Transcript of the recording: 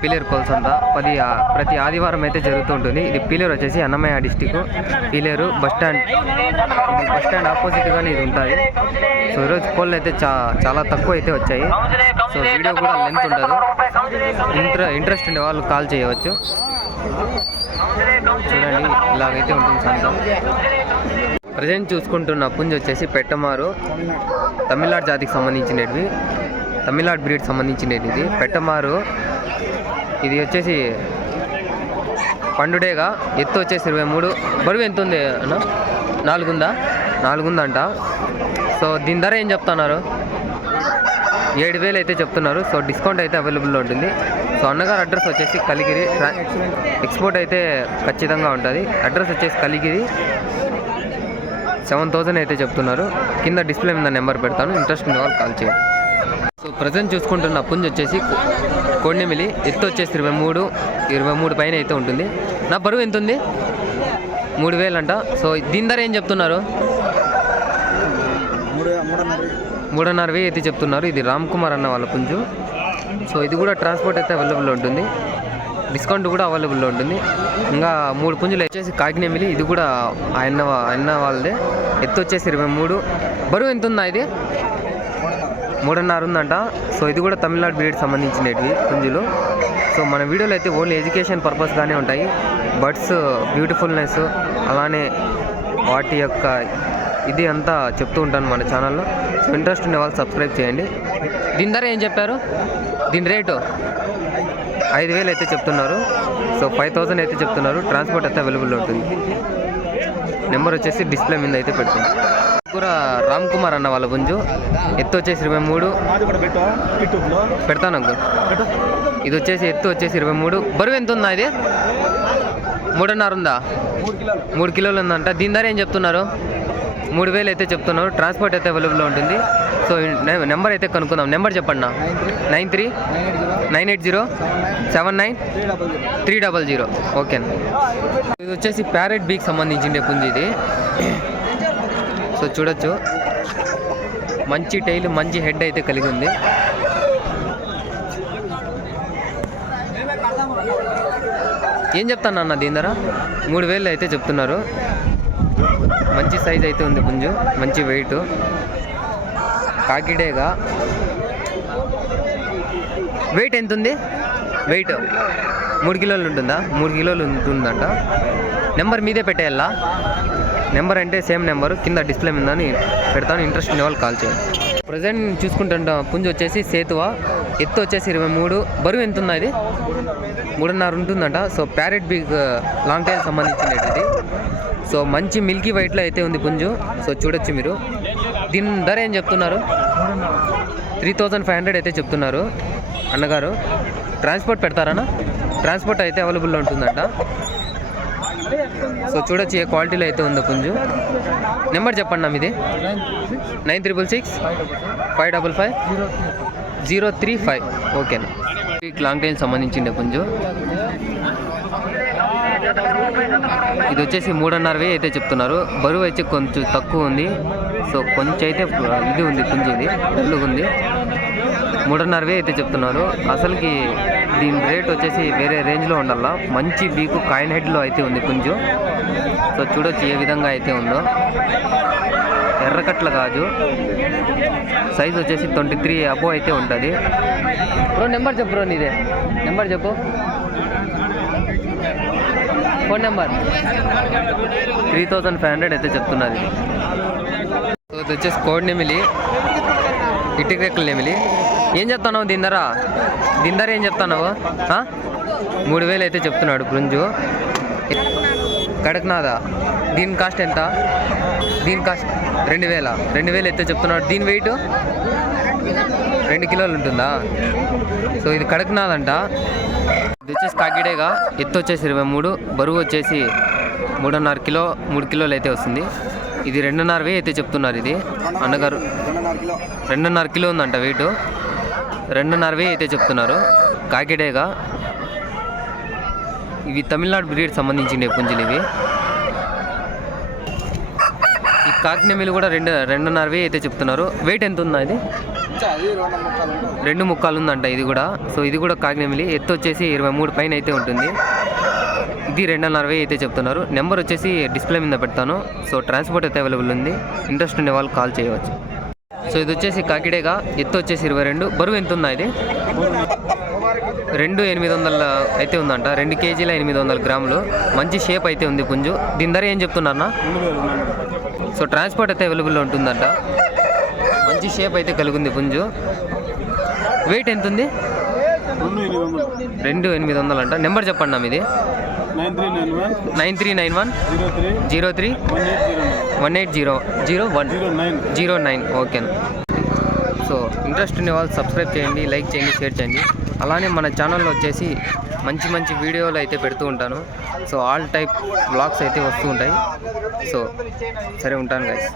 పీలేరు కొలసంత పది ప్రతి ఆదివారం అయితే జరుగుతూ ఉంటుంది. ఇది పీలేరు వచ్చేసి Annamayya district. Peeleru bus stand. ఇది బస్ స్టాండ్ ఆపోజిట్గానే ఇది ఉంటుంది సో ఈరోజు కోళ్ళు అయితే చా చాలా తక్కువ అయితే వచ్చాయి. సో వీడియో కూడా లెంత్ ఉండదు. ఇంట్ర ఇంట్రెస్ట్ ఉండే వాళ్ళు కాల్ చేయవచ్చు. చూడండి ఇలాగైతే ఉంటుంది సంత ప్రజెంట్ చూసుకుంటున్న పుంజ వచ్చేసి పెట్టమారు. తమిళనాడు జాతికి సంబంధించినవి తమిళనాడు బ్రీడ్ సంబంధించినది. ఇది పెట్టమారు. ఇది వచ్చేసి పండుడేగా. ఎత్తు వచ్చేసి ఇరవై మూడు. బరువు ఎంత ఉంది అన్న? నాలుగుందా? నాలుగుందంట. సో దీని ధర ఏం చెప్తున్నారు? ఏడు వేలు అయితే చెప్తున్నారు. సో డిస్కౌంట్ అయితే అవైలబుల్లో ఉంటుంది. సో అన్నగారు అడ్రస్ వచ్చేసి కలిగిరి ట్రా- ఎక్స్పోర్ట్ అయితే ఖచ్చితంగా ఉంటుంది. అడ్రస్ వచ్చేసి కలిగిరి సెవెన్ థౌసండ్ అయితే చెప్తున్నారు. కింద డిస్ప్లే మీద నెంబర్ పెడతాను. ఇంట్రెస్ట్ ఉన్న వాళ్ళు కాల్ చేయండి. సో ప్రజెంట్ చూసుకుంటున్న పుంజ్ వచ్చేసి కొండెమిలి ఎత్తు వచ్చేసి ఇరవై మూడు ఇరవై మూడు పైన అయితే ఉంటుంది. నా బరువు ఎంత ఉంది మూడు వేలు అంట. సో దీని ధర ఏం చెప్తున్నారు? మూడు మూడున్నర వెయ్యి అయితే చెప్తున్నారు. ఇది రామ్ కుమార్ అన్న వాళ్ళ పుంజు. సో ఇది కూడా ట్రాన్స్పోర్ట్ అయితే అవైలబుల్ ఉంటుంది. డిస్కౌంట్ కూడా అవైలబుల్లో ఉంటుంది. ఇంకా మూడు పుంజులు వచ్చేసి కాకినేమిలి. ఇది కూడా ఆయన ఆయన వాళ్ళదే. ఎత్తు వచ్చేసి ఇరవై మూడు. బరువు ఎంత ఉందా ఇది? మూడున్నర ఉందంట. సో ఇది కూడా తమిళనాడు బ్రీడ్ సంబంధించినవి పుంజులు సో మన వీడియోలో అయితే ఓన్లీ ఎడ్యుకేషన్ పర్పస్గానే ఉంటాయి. బర్డ్స్ బ్యూటిఫుల్నెస్ అలానే వాటి యొక్క ఇది అంతా చెప్తూ ఉంటాను మన ఛానల్లో. సో ఇంట్రెస్ట్ ఉండే వాళ్ళు సబ్స్క్రైబ్ చేయండి. దీని ధర ఏం చెప్పారు? దీని రేటు? ఐదు వేలు అయితే చెప్తున్నారు. సో ఫైవ్ థౌసండ్ అయితే చెప్తున్నారు. ట్రాన్స్పోర్ట్ అయితే అవైలబుల్ ఉంటుంది. నెంబర్ వచ్చేసి డిస్ప్లే మీద అయితే పెడుతుంది కూడా రామ్ కుమార్ అన్న వాళ్ళ పుంజు ఎత్తు వచ్చేసి ఇరవై మూడు. పెడతాను అంకుల్. ఇది వచ్చేసి ఎత్తు వచ్చేసి ఇరవై మూడు. బరువు ఎంత ఉందా ఇది? మూడున్నర ఉందా? మూడు కిలోలు ఉందంట. దీని ధర ఏం చెప్తున్నారు? మూడు వేలు అయితే చెప్తున్నారు. ట్రాన్స్పోర్ట్ అయితే అవైలబుల్లో ఉంటుంది. సో నెంబర్ అయితే కనుక్కుందాం. నెంబర్ చెప్పండి నా. Nine three nine eight zero seven nine three double zero. Okay ఇది వచ్చేసి ప్యారెట్ బీక్ సంబంధించిన పుంజి ఇది. సో చూడొచ్చు. మంచి టైల్ మంచి హెడ్ అయితే కలిగి ఉంది. ఏం చెప్తాను అన్న దీని ధర మూడు వేలు అయితే చెప్తున్నారు. మంచి సైజ్ అయితే ఉంది పుంజు మంచి వెయిట్ కాకిడేగా. వెయిట్ ఎంత ఉంది వెయిట్ మూడు కిలోలు ఉంటుందా? మూడు కిలోలు ఉంటుందంట. నెంబర్ మీదే పెట్టేయాలా? నెంబర్ అంటే సేమ్ నెంబర్ కింద డిస్ప్లే ఉందని పెడతాను ఇంట్రెస్ట్ ఉన్న వాళ్ళు కాల్ చేయండి. ప్రజెంట్ చూసుకుంటుంటా పుంజు వచ్చేసి సేతువ ఎత్తు వచ్చేసి ఇరవై మూడు బరువు ఎంత ఉందా ఇది? మూడున్నర ఉంటుందంట. So parrot big long tail సంబంధించింది ఇది సో మంచి మిల్కీ వైట్లో అయితే ఉంది పుంజు. సో చూడొచ్చు మీరు. దీని ధర ఏం చెప్తున్నారు? త్రీ థౌజండ్ ఫైవ్ హండ్రెడ్ అయితే చెప్తున్నారు అన్నగారు. ట్రాన్స్పోర్ట్ పెడతారా ట్రాన్స్పోర్ట్ అయితే అవైలబుల్లో ఉంటుందంట. సో చూడొచ్చు ఏ క్వాలిటీలో అయితే ఉందో పుంజు. నెంబర్ చెప్పండి నా మీది nine triple six five double five zero three five. ఓకేనా లాంగ్ టైం సంబంధించిండే పుంజు. ఇది వచ్చేసి మూడున్నర వెయ్యి అయితే చెప్తున్నారు. బరువు అయితే కొంచెం తక్కువ ఉంది. సో కొంచెం అయితే ఇది ఉంది పుంజు ఇది. ఉంది మూడున్నర వెయ్యి అయితే చెప్తున్నారు. అసలుకి దీని రేట్ వచ్చేసి వేరే రేంజ్లో ఉండాలా? మంచి బీకు కాయిన్ హెడ్లో అయితే ఉంది పుంజు సో చూడొచ్చు ఏ విధంగా అయితే ఉందో. ఎర్రకట్ల కాదు సైజ్ వచ్చేసి ట్వంటీ త్రీ అబో అయితే ఉంటుంది. బ్రో నెంబర్ చెప్పు బ్రో నీదే. నెంబర్ చెప్పు. Phone number three thousand five hundred అయితే చెప్తున్నది. సో ఇది వచ్చేసి కోడ్ నెమిలి ఇటుకెక్కల నెమిలి. ఏం చెప్తున్నావు దీని ధర దీని ధర ఏం చెప్తున్నావు? మూడు వేలు అయితే చెప్తున్నాడు పుంజు కడక్నాథా? దీని కాస్ట్ ఎంత? దీని కాస్ట్ రెండు వేల? రెండు వేలు అయితే చెప్తున్నాడు. దీని వెయిట్ రెండు కిలోలు ఉంటుందా? సో ఇది కడక్నాథ్ అంట ఇది వచ్చేసి కాకిడేగా. ఎత్తు వచ్చేసి ఇరవై మూడు బరువు వచ్చేసి మూడున్నర కిలో మూడు కిలోలు అయితే వస్తుంది. ఇది రెండున్నర వెయ్యి అయితే చెప్తున్నారు ఇది. అన్నగారు రెండున్నర కిలో. ఉందంట వెయిట్ రెండున్నరవి అయితే చెప్తున్నారు. కాకిడేగా. ఇవి తమిళనాడు బ్రీడ్ సంబంధించిన పుంజులు ఇవి ఈ కాకినెమిలు కూడా రెండు రెండున్నరవి అయితే చెప్తున్నారు. వెయిట్ ఎంత ఉందా ఇది? అది రెండు ముక్కలు ముక్కాలు ఉందంట ఇది కూడా. సో ఇది కూడా కాకినేమిలి. ఎత్తు వచ్చేసి ఇరవై మూడు పైన అయితే ఉంటుంది. ఇది రెండున్నర అయితే చెప్తున్నారు. నెంబర్ వచ్చేసి డిస్ప్లే మీద పెడతాను. సో ట్రాన్స్పోర్ట్ అయితే అవైలబుల్ ఉంది. ఇంట్రెస్ట్ ఉండే వాళ్ళు కాల్ చేయవచ్చు. సో ఇది వచ్చేసి కాకిడేగా ఎత్తు వచ్చేసి ఇరవై రెండు. బరువు ఎంత ఉందా ఇది? రెండు ఎనిమిది వందల అయితే ఉందంట. రెండు కేజీల ఎనిమిది వందల గ్రాములు. మంచి షేప్ అయితే ఉంది పుంజు. దీని ధర ఏం చెప్తున్నారన్నా? సో ట్రాన్స్పోర్ట్ అయితే అవైలబుల్ ఉంటుందంట. మంచి షేప్ అయితే కలిగి ఉంది పుంజు. వెయిట్ ఎంత ఉంది రెండు ఎనిమిది వందలు అంట. నెంబర్ చెప్పండి మీది. Nine three nine one zero three one eight zero zero one zero nine okay so interest ఉన్న వాళ్ళు సబ్స్క్రైబ్ చేయండి లైక్ చేయండి షేర్ చేయండి. అలానే మన ఛానల్లో వచ్చేసి మంచి మంచి వీడియోలు అయితే పెడుతూ ఉంటాను. సో ఆల్ టైప్ బ్లాగ్స్ అయితే వస్తూ ఉంటాయి. సో సరే ఉంటాను గైస్